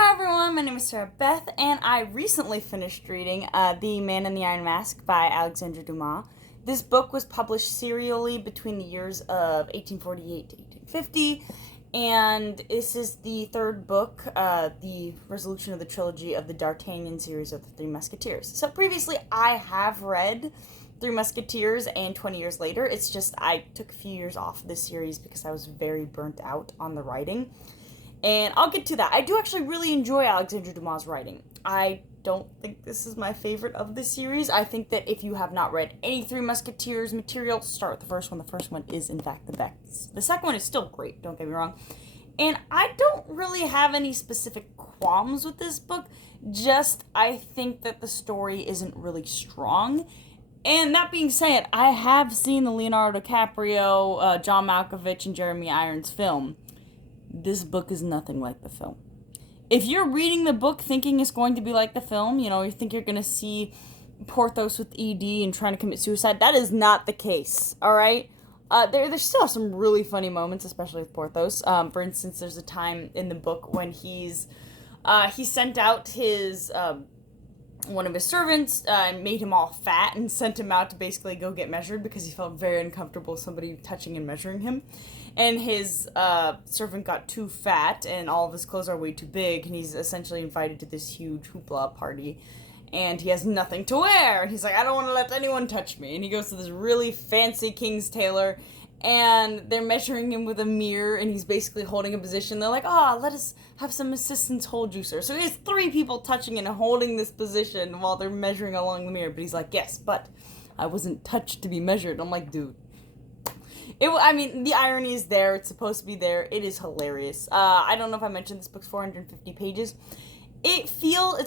Hi everyone, my name is Sarah Beth, and I recently finished reading The Man in the Iron Mask by Alexandre Dumas. This book was published serially between the years of 1848 to 1850, and this is the third book, the resolution of the trilogy of the D'Artagnan series of the Three Musketeers. So previously I have read Three Musketeers and 20 Years Later. It's just I took a few years off this series because I was very burnt out on the writing. And I'll get to that. I do actually really enjoy Alexandre Dumas' writing. I don't think this is my favorite of the series. I think that if you have not read any Three Musketeers material, start with the first one. The first one is, in fact, the best. The second one is still great, don't get me wrong. And I don't really have any specific qualms with this book. Just, I think that the story isn't really strong. And that being said, I have seen the Leonardo DiCaprio, John Malkovich, and Jeremy Irons film. This book is nothing like the film. If you're reading the book thinking it's going to be like the film, you think you're going to see Porthos with ED and trying to commit suicide, that is not the case, alright? There's still some really funny moments, especially with Porthos. For instance, there's a time in the book when he sent out his, one of his servants, and made him all fat and sent him out to basically go get measured because he felt very uncomfortable with somebody touching and measuring him. And his servant got too fat, and all of his clothes are way too big, and he's essentially invited to this huge hoopla party, and he has nothing to wear, and he's like, I don't want to let anyone touch me, and he goes to this really fancy king's tailor, and they're measuring him with a mirror, and he's basically holding a position. They're like, let us have some assistants hold you, sir. So he has 3 people touching and holding this position while they're measuring along the mirror, but he's like, yes, but I wasn't touched to be measured. I'm like, dude. The irony is there. It's supposed to be there. It is hilarious. I don't know if I mentioned this book's 450 pages. It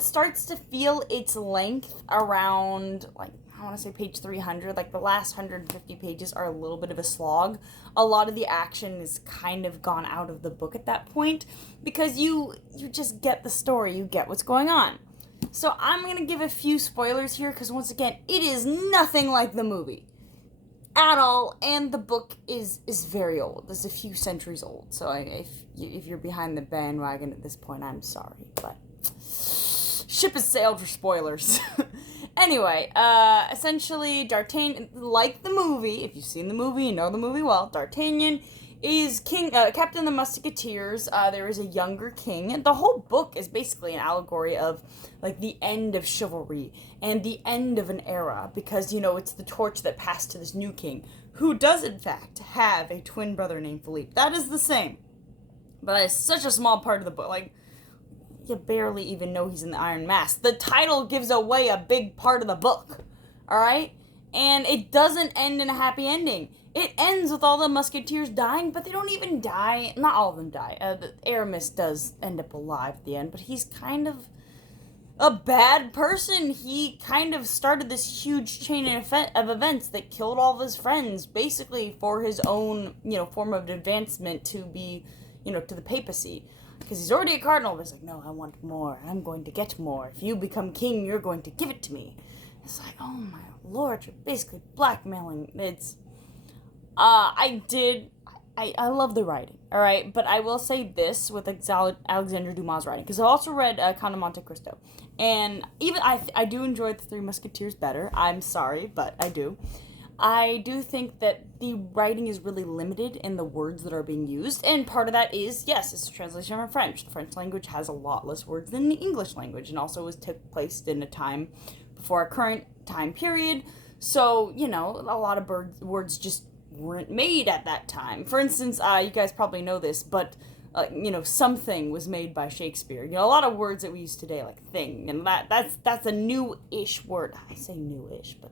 starts to feel its length around, I want to say page 300. The last 150 pages are a little bit of a slog. A lot of the action is kind of gone out of the book at that point because you just get the story. You get what's going on. So I'm going to give a few spoilers here because, once again, it is nothing like the movie. At all, and the book is very old. It's a few centuries old, so if you're behind the bandwagon at this point, I'm sorry, but ship has sailed for spoilers. Anyway, essentially, D'Artagnan, like the movie, if you've seen the movie, you know the movie well, D'Artagnan is captain of the Musketeers. There is a younger king. The whole book is basically an allegory of, the end of chivalry and the end of an era, because, it's the torch that passed to this new king, who does, in fact, have a twin brother named Philippe. That is the same. But that is such a small part of the book. You barely even know he's in the Iron Mask. The title gives away a big part of the book. Alright? And it doesn't end in a happy ending. It ends with all the Musketeers dying, but they don't even die. Not all of them die. Aramis does end up alive at the end, but he's kind of a bad person. He kind of started this huge chain of events that killed all of his friends, basically for his own, form of advancement to be, to the papacy. Because he's already a cardinal, but he's like, no, I want more. I'm going to get more. If you become king, you're going to give it to me. It's like, oh my lord, you're basically blackmailing. I love the writing, alright? But I will say this with Alexandre Dumas' writing, because I also read Count of Monte Cristo. And even I do enjoy The Three Musketeers better. I'm sorry, but I do. I do think that the writing is really limited in the words that are being used, and part of that is, yes, it's a translation from French. The French language has a lot less words than the English language, and also took place in a time before our current time period, so, a lot of words just weren't made at that time. For instance, you guys probably know this, but, something was made by Shakespeare. A lot of words that we use today, like thing, and that's a new-ish word. I say new-ish, but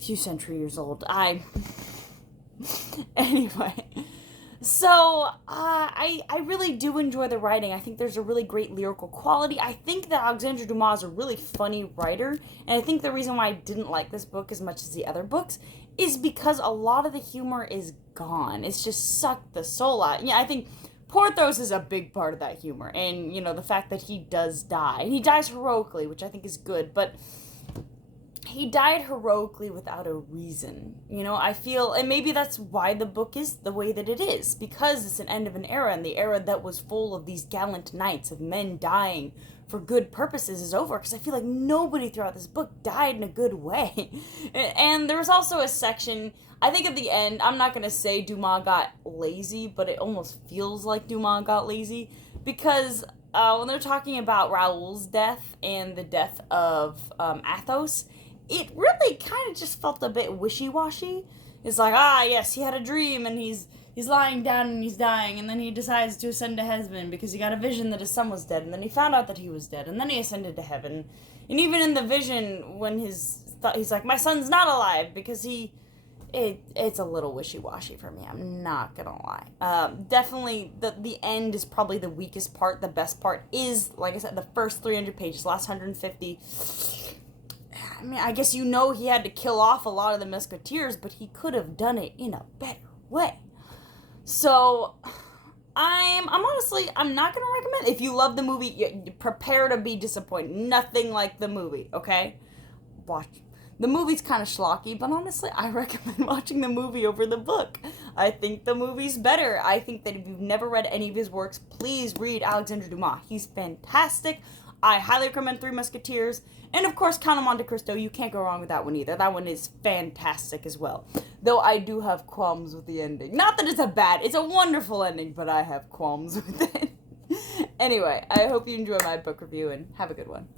few century years old. Anyway, so I really do enjoy the writing. I think there's a really great lyrical quality. I think that Alexandre Dumas is a really funny writer, and I think the reason why I didn't like this book as much as the other books is because a lot of the humor is gone. It's just sucked the soul out. Yeah, I think Porthos is a big part of that humor, and the fact that he does die, and he dies heroically, which I think is good, but he died heroically without a reason. I feel, and maybe that's why the book is the way that it is, because it's an end of an era, and the era that was full of these gallant knights, of men dying for good purposes, is over, because I feel like nobody throughout this book died in a good way. And there was also a section, I think at the end, I'm not going to say Dumas got lazy, but it almost feels like Dumas got lazy, because when they're talking about Raoul's death and the death of Athos, it really kind of just felt a bit wishy-washy. It's like, yes, he had a dream, and he's lying down and he's dying, and then he decides to ascend to heaven because he got a vision that his son was dead, and then he found out that he was dead, and then he ascended to heaven. And even in the vision, when he's like, my son's not alive, because it's a little wishy-washy for me, I'm not gonna lie. Definitely, the end is probably the weakest part. The best part is, like I said, the first 300 pages, last 150. I mean, I guess he had to kill off a lot of the Musketeers, but he could have done it in a better way. So, I'm honestly, I'm not going to recommend. If you love the movie, prepare to be disappointed. Nothing like the movie, okay? Watch. The movie's kind of schlocky, but honestly, I recommend watching the movie over the book. I think the movie's better. I think that if you've never read any of his works, please read Alexandre Dumas. He's fantastic. I highly recommend Three Musketeers. And of course, Count of Monte Cristo. You can't go wrong with that one either. That one is fantastic as well. Though I do have qualms with the ending. Not that it's a wonderful ending, but I have qualms with it. Anyway, I hope you enjoy my book review and have a good one.